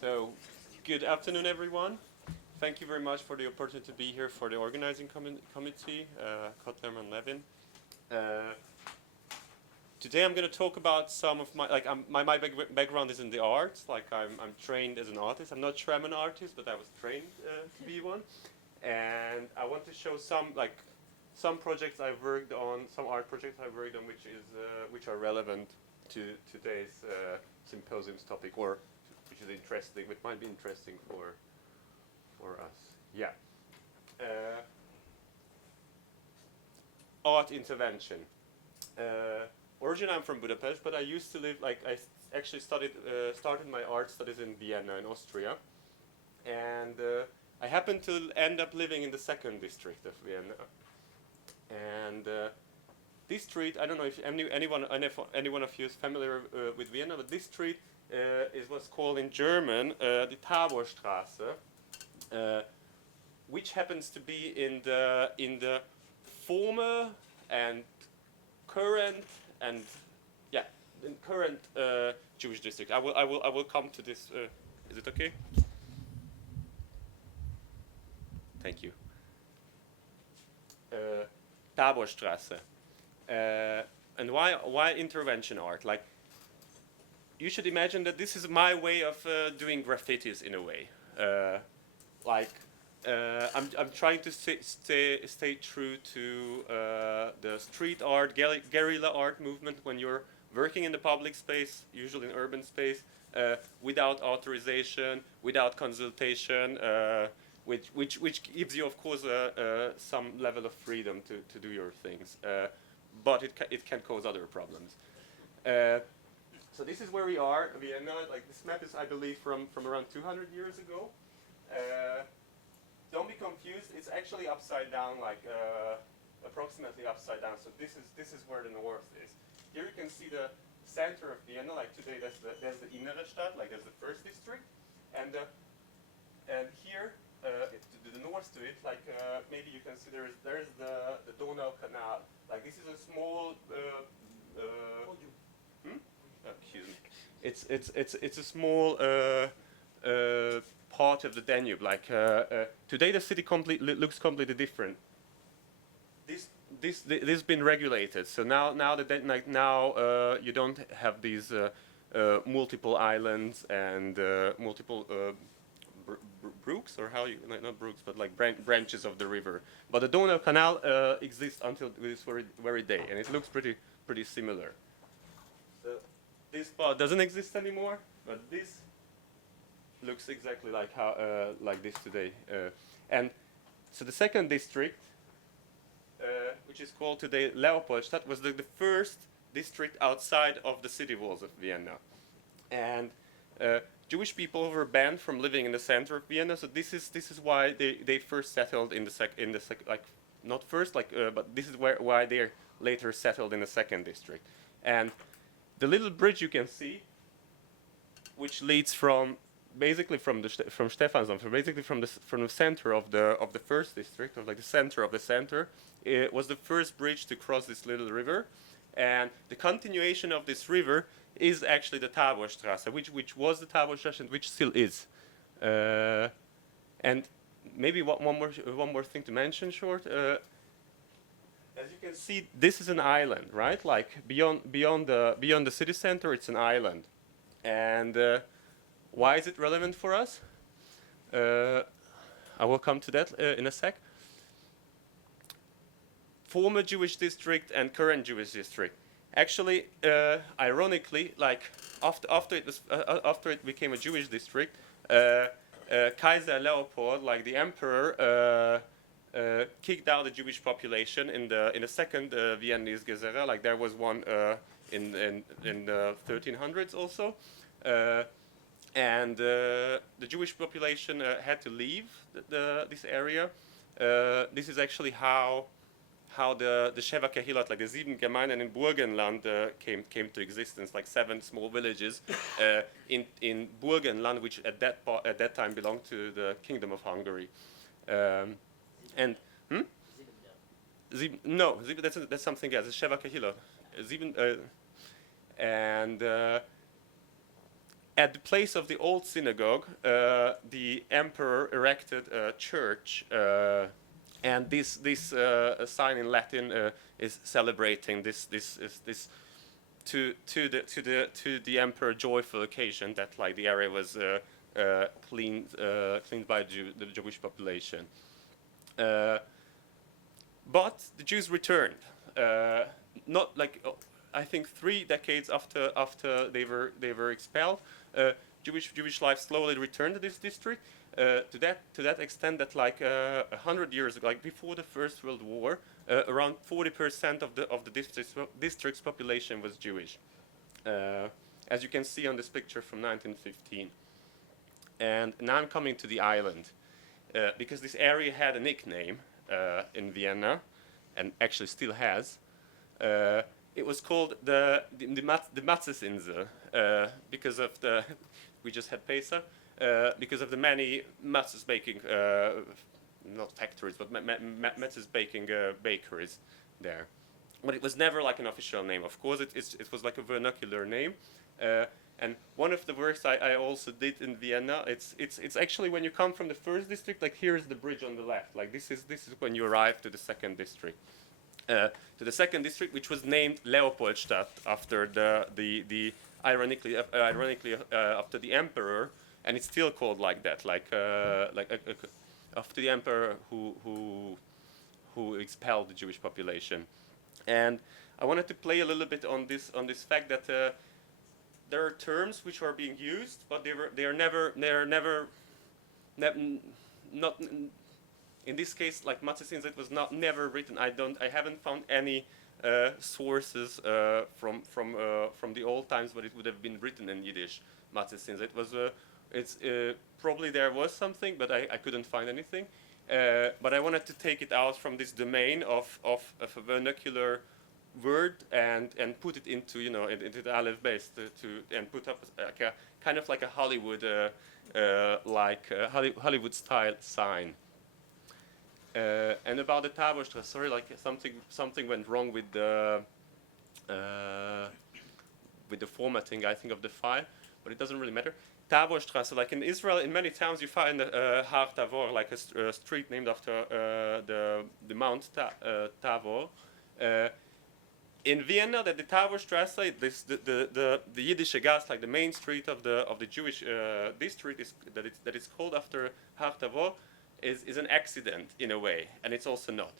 So, good afternoon, everyone. Thank you very much for the opportunity to be here for the organizing committee, Kotler and Levin. Uh, Today I'm going to talk about some of my background is in the arts. Like I'm trained as an artist. I'm not sure I'm an artist, but I was trained to be one. And I want to show some projects I've worked on, some art projects I've worked on, which are relevant to today's symposium's topic, or which is interesting, which might be interesting for us. Yeah. Art intervention. Originally, I'm from Budapest, but I used to live, actually started my art studies in Vienna, in Austria. And I happened to end up living in the second district of Vienna. And this street, I don't know if anyone of you is familiar with Vienna, but this street is what's called in German the Taborstraße, which happens to be in the former and current and in current Jewish district. I will come to this. Is it okay? Thank you. Taborstraße. And why intervention art? Like, you should imagine that this is my way of doing graffitis in a way. I'm trying to stay true to the street art, guerrilla art movement when you're working in the public space, usually in urban space, without authorization, without consultation, which gives you, of course, some level of freedom to do your things, but it can cause other problems. So this is where we are, Vienna. Like, this map is, I believe, from around 200 years ago. Don't be confused. It's actually upside down, approximately upside down. So this is where the north is. Here you can see the center of Vienna. Like today, there's the Innere Stadt, like there's the first district, and here to the north to it, maybe you can see there's the Donau Canal. Like this is a small. Excuse me. It's a small part of the Danube. Today, the city looks completely different. This has been regulated. So now you don't have these multiple islands and multiple brooks, or how you not brooks, but like branches of the river. But the Donau Canal exists until this very day, and it looks pretty similar. So this part doesn't exist anymore, but this looks exactly like this today. And so the second district, which is called today Leopoldstadt, was the first district outside of the city walls of Vienna. And Jewish people were banned from living in the center of Vienna. So this is why they first settled not first, but this is why they later settled in the second district. And the little bridge you can see, which leads from Stephansdom, basically from the center of the first district, or like the center of the center, it was the first bridge to cross this little river, and the continuation of this river is actually the Taborstraße, which was the Taborstraße and which still is. And maybe one more thing to mention, short. As you can see, this is an island, right? Like beyond the city center, it's an island, and why is it relevant for us? I will come to that in a sec. Former Jewish district and current Jewish district. Actually, ironically, after it became a Jewish district, Kaiser Leopold, like the emperor, kicked out the Jewish population in the second Viennese Gesetz. Like there was one in the 1300s also. And the Jewish population had to leave this area. This is actually how the Sheva Kehilot, like the Sieben Gemeinden in Burgenland, came to existence, like 7 small villages in Burgenland, which at that time belonged to the Kingdom of Hungary. That's something else. It's Sheva Kehilot. at the place of the old synagogue, the emperor erected a church, and this sign in Latin is celebrating this to the emperor joyful occasion that like the area was cleaned by the Jewish population. But the Jews returned, not like I think 3 decades after they were expelled. Jewish life slowly returned to this district. To that extent that like 100 years ago, like before the First World War, around 40% of the district's population was Jewish, as you can see on this picture from 1915. And now I'm coming to the island, because this area had a nickname in Vienna, and actually still has. It was called the Matzesinsel, because of the we just had Pesach, because of the many matzes baking, not factories, but matzes baking bakeries there. But it was never like an official name. Of course, it was like a vernacular name. And one of the works I also did in Vienna, it's actually when you come from the first district, like here is the bridge on the left. Like this is when you arrive to the second district. To the second district, which was named Leopoldstadt after the ironically after the emperor, and it's still called like that, after the emperor who expelled the Jewish population. And I wanted to play a little bit on this fact that there are terms which are being used, but they are never not. In this case, like Matzesinsel, it was never written. I haven't found any sources from the old times, but it would have been written in Yiddish. Matzesinsel. It was probably there was something, but I couldn't find anything. But I wanted to take it out from this domain of a vernacular word and put it into into the Aleph base and put up kind of like a Hollywood Hollywood style sign. And about the Taborstrasse, sorry, like something went wrong with the formatting, I think, of the file, but it doesn't really matter. Taborstrasse, like in Israel, in many towns you find Har Tavor, like a street named after the Mount Tavor. In Vienna, the Taborstrasse, the Yiddish Gast, like the main street of the Jewish district, that is called after Har Tavor, is an accident in a way, and it's also not.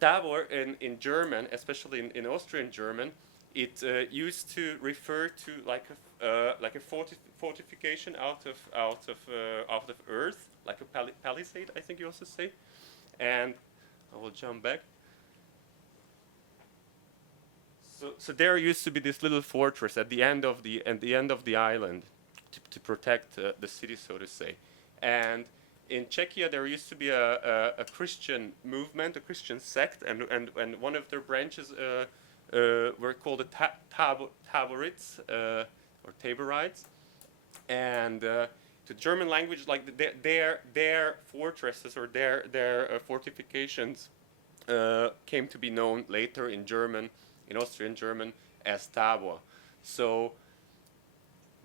Tavor in German, especially in Austrian German, it used to refer to like a fortification out of earth, like a palisade, I think you also say. And I will jump back. So there used to be this little fortress at the end of the island to protect the city, so to say. And in Czechia, there used to be a Christian movement, a Christian sect, and one of their branches were called the Taborites or Taborites. And the German language, like their fortresses or their fortifications came to be known later in German, in Austrian German, as Tabor. So.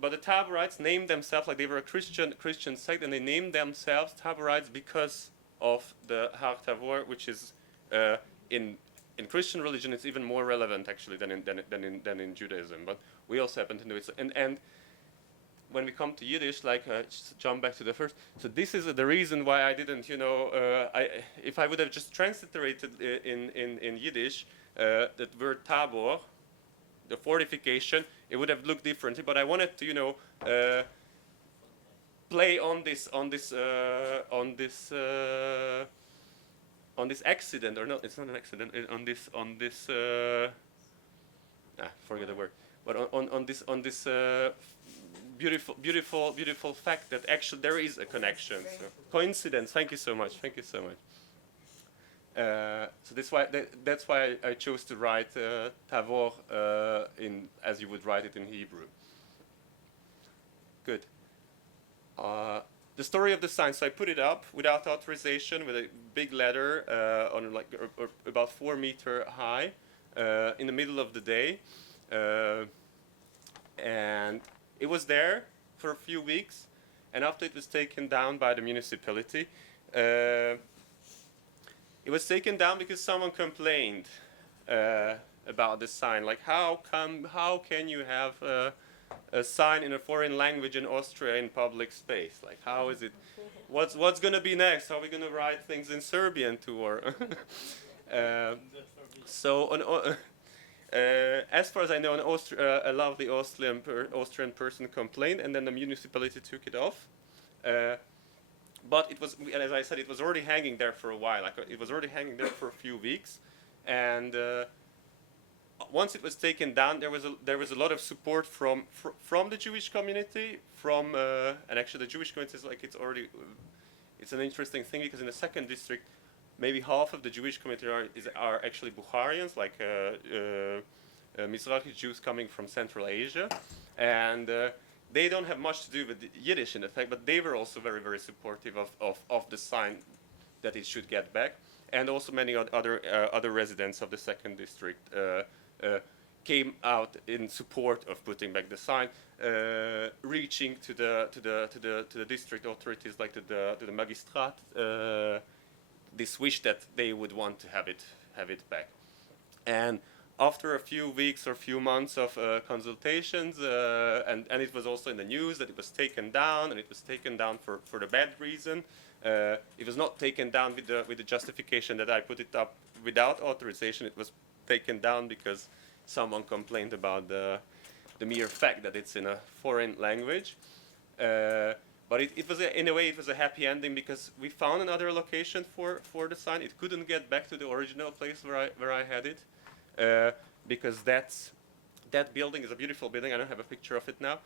But the Taborites named themselves, like they were a Christian sect, and they named themselves Taborites because of the Har Tavor, which is in Christian religion, it's even more relevant actually than in Judaism. But we also happen to know it. And when we come to Yiddish, like jump back to the first. So this is the reason why I didn't, if I would have just transliterated in Yiddish that word Tabor, the fortification, it would have looked differently. But I wanted to, play on this accident, or no, it's not an accident. On this forget the word. But on this beautiful fact that actually there is a connection. So, coincidence. Thank you so much. Thank you so much. So that's why I chose to write Tavor as you would write it in Hebrew. Good. The story of the sign. So I put it up without authorization with a big letter on about 4 meters high in the middle of the day, and it was there for a few weeks, and after it was taken down by the municipality, uh, it was taken down because someone complained about the sign. Like, how can you have a sign in a foreign language in Austria in public space? Like, how is it? What's gonna be next? Are we gonna write things in Serbian too, or? uh, so as far as I know, a lovely Austrian person complained, and then the municipality took it off. But it was, as I said, it was already hanging there for a while. Like, it was already hanging there for a few weeks, and once it was taken down, there was a lot of support from the Jewish community, and actually the Jewish community is like, it's an interesting thing, because in the second district, maybe half of the Jewish community are actually Bukharians, like Mizrahi Jews coming from Central Asia, and they don't have much to do with Yiddish in effect, but they were also very, very supportive of the sign, that it should get back, and also many other residents of the second district came out in support of putting back the sign, reaching to the district authorities, like to the magistrat, this wish that they would want to have it back. And after a few weeks or few months of consultations, and it was also in the news that it was taken down, and it was taken down for the bad reason. It was not taken down with the justification that I put it up without authorization. It was taken down because someone complained about the mere fact that it's in a foreign language. But it was in a way, it was a happy ending, because we found another location for the sign. It couldn't get back to the original place where I had it, because that building is a beautiful building. I don't have a picture of it now.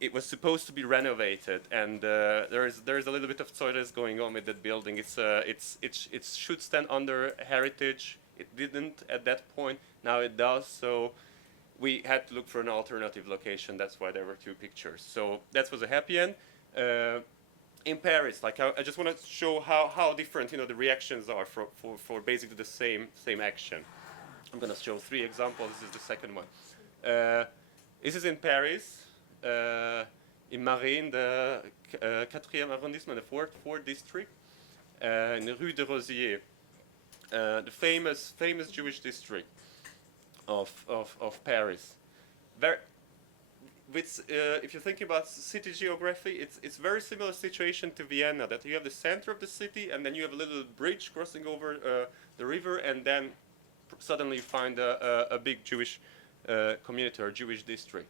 It was supposed to be renovated, and there is a little bit of tzores going on with that building. It should stand under heritage. It didn't at that point. Now it does. So we had to look for an alternative location. That's why there were two pictures. So that was a happy end. In Paris, like, I just want to show how different, the reactions are for basically the same action. I'm going to show 3 examples. This is the second one. This is in Paris, in Marais, the 4e arrondissement, the 4th district, in the Rue de Rosiers, the famous Jewish district of Paris. If you're thinking about city geography, it's very similar situation to Vienna, that you have the center of the city, and then you have a little bridge crossing over the river, and then suddenly you find a big Jewish community or Jewish district.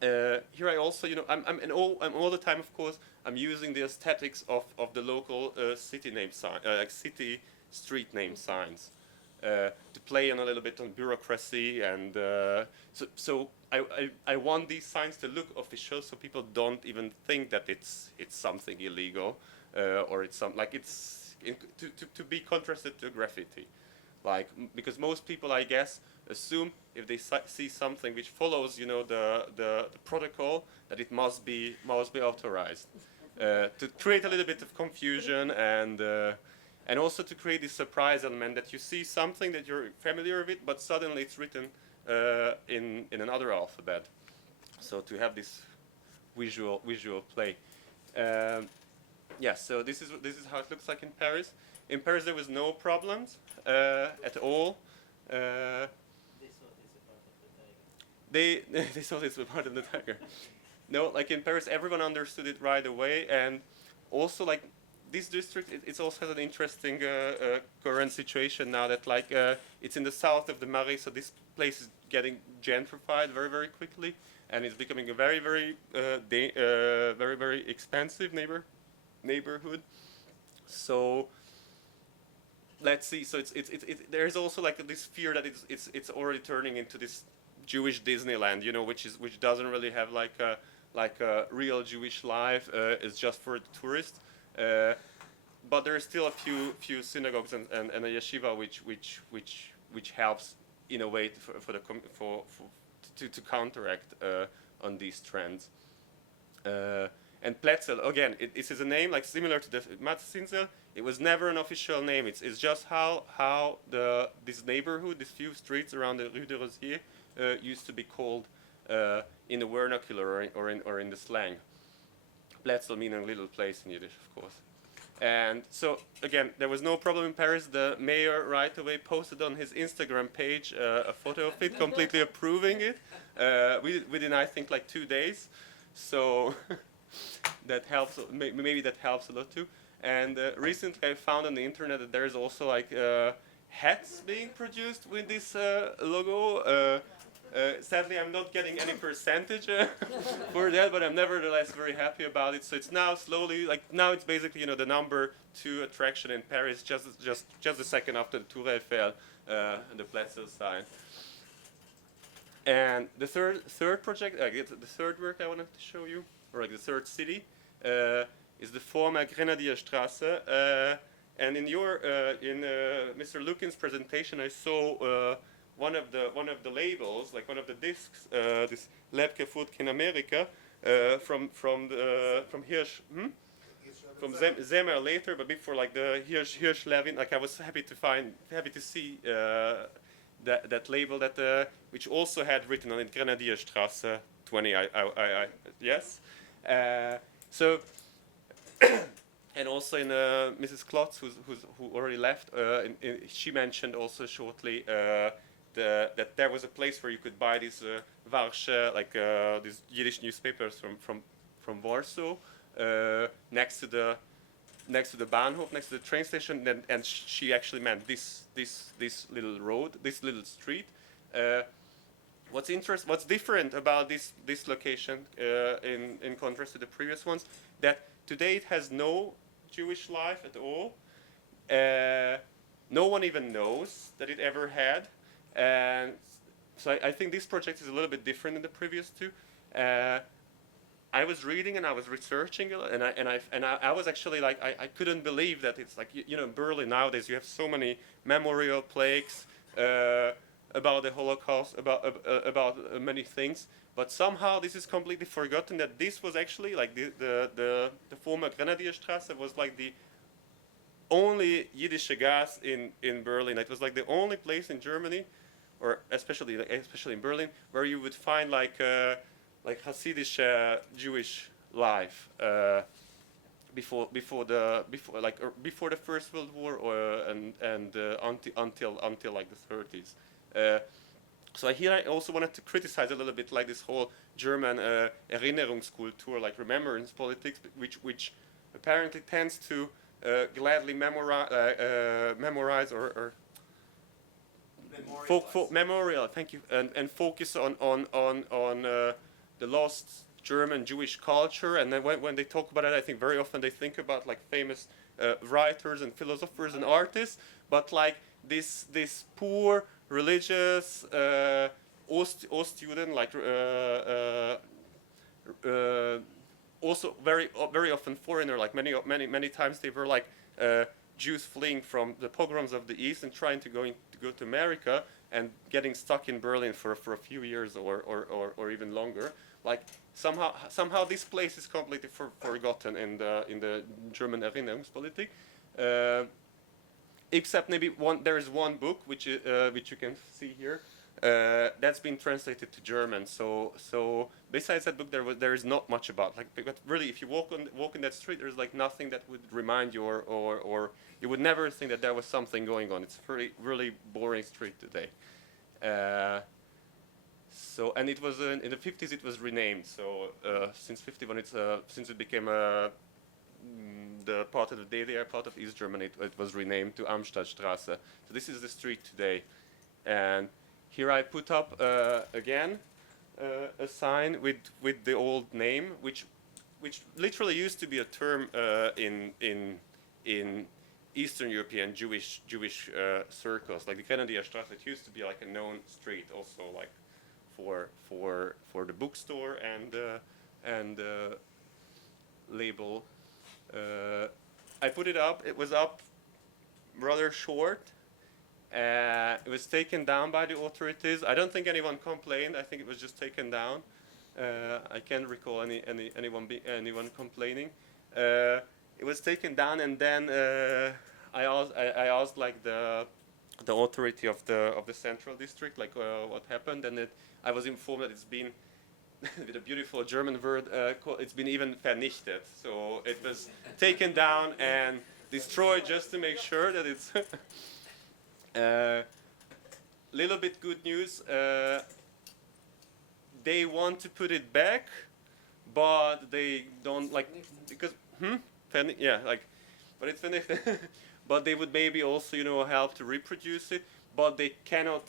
Here I also, I'm all the time, of course, I'm using the aesthetics of the local city name sign, like city street name signs, to play on a little bit on bureaucracy, and so I want these signs to look official, so people don't even think that it's something illegal, or it's to be contrasted to graffiti, like, because most people, I guess, assume if they see something which follows, the protocol, that it must be authorized, to create a little bit of confusion, and also to create this surprise element, that you see something that you're familiar with, but suddenly it's written in another alphabet. So to have this visual play. So this is how it looks like in Paris. In Paris there was no problems at all. They thought it's a part of the tiger. No, like in Paris, everyone understood it right away, and also, like, this district, it also has an interesting current situation now, that it's in the south of the Marais, so this place is getting gentrified very, very quickly, and it's becoming a very, very, very, very expensive neighborhood. So let's see. So there's also like this fear that it's already turning into this Jewish Disneyland, which doesn't really have like a real Jewish life. It's just for the tourists. But there are still a few synagogues and a yeshiva which helps in a way to counteract on these trends. And Pletzel, again, this is a name like similar to the Matzinsel. It was never an official name. It's just how this neighborhood, these few streets around the Rue de Rosiers, used to be called in the vernacular or in the slang. Plätzel meaning little place in Yiddish, of course. And so again, there was no problem in Paris. The mayor right away posted on his Instagram page a photo of it, completely approving it. Within I think like 2 days. So that helps. Maybe that helps a lot too. And recently I found on the internet that there's also like hats being produced with this logo. Sadly, I'm not getting any percentage for that, but I'm nevertheless very happy about it. So it's now slowly, like now it's basically the number 2 attraction in Paris, just the second after the Tour Eiffel and the Plätzel sign. And the third project, the third work I wanted to show you, or like the third city, is the Fiumei Grenadierstraße. And in Mr. Lukin's presentation, I saw one of the labels, like one of the discs, this Lebke Food in America, from Hirsch, from Zemer later, but before like the Hirsch Levin. Like I was happy to see that label which also had written on it Grenadierstraße 20. Yes. So. And also in Mrs. Klotz, who already left, she mentioned also shortly that there was a place where you could buy these Warsche, like these Yiddish newspapers from Warsaw, next to the Bahnhof, next to the train station. And she actually meant this little road, this little street. What's different about this location in contrast to the previous ones, that today it has no Jewish life at all. No one even knows that it ever had. And so I think this project is a little bit different than the previous two. I was reading and I was researching, and I was actually like I couldn't believe that it's like in Berlin nowadays you have so many memorial plaques about the Holocaust, about many things, but somehow this is completely forgotten that this was actually like the former Grenadierstraße was like the only Yiddish gas in Berlin. It was like the only place in Germany, or especially in Berlin, where you would find like Hasidic Jewish life before the First World War, until like the 30s. So here I also wanted to criticize a little bit like this whole German Erinnerungskultur, like remembrance politics, which apparently tends to gladly memorize or memorial. Thank you, and focus on the lost German Jewish culture. And then when they talk about it, I think very often they think about like famous writers and philosophers and artists, but like this poor religious student, like also very often foreigner, like many times they were like Jews fleeing from the pogroms of the East and trying to go to America and getting stuck in Berlin for a few years or even longer. Like somehow this place is completely forgotten in the German Erinnerungspolitik. Except maybe there is one book which you can see here that's been translated to German. So besides that book, there is not much about but really if you walk in that street, there's like nothing that would remind you or you would never think that there was something going on. It's a really boring street today. So and it was in the 50s it was renamed. So since 51 since it became the part of the DDR, part of East Germany, it was renamed to Amstadtstraße. So this is the street today, and here I put up again a sign with the old name, which literally used to be a term in Eastern European Jewish circles, like the Grenadierstraße. It used to be like a known street, also like for the bookstore and label. I put it up. It was up rather short. It was taken down by the authorities. I don't think anyone complained. I think it was just taken down. I can't recall anyone complaining. It was taken down, and then I asked like the authority of the central district, like what happened, and I was informed that with a beautiful German word, it's been even vernichtet. So it was taken down and destroyed just to make sure that it's little bit good news. They want to put it back, but they don't like because yeah, like, but it's vernichtet. But they would maybe also help to reproduce it. But they cannot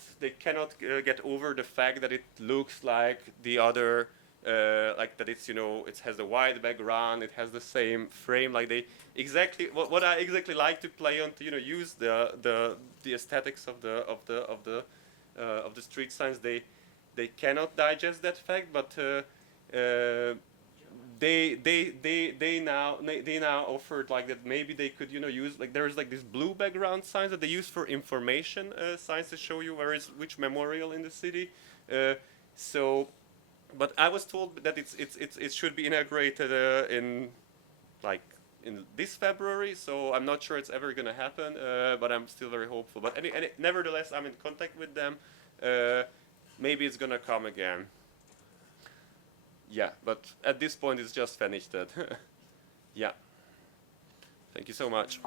get over the fact that it looks like the other, like that it's it has the white background, it has the same frame, like they exactly what I exactly like to play on to use the aesthetics of the street signs. They cannot digest that fact, but they now offered like that maybe they could use like there's like this blue background signs that they use for information signs to show you where is which memorial in the city. So, but I was told that it should be integrated in like in this February. So I'm not sure it's ever gonna happen, but I'm still very hopeful. But nevertheless, I'm in contact with them. Maybe it's gonna come again. Yeah, but at this point it's just finished. Yeah. Thank you so much.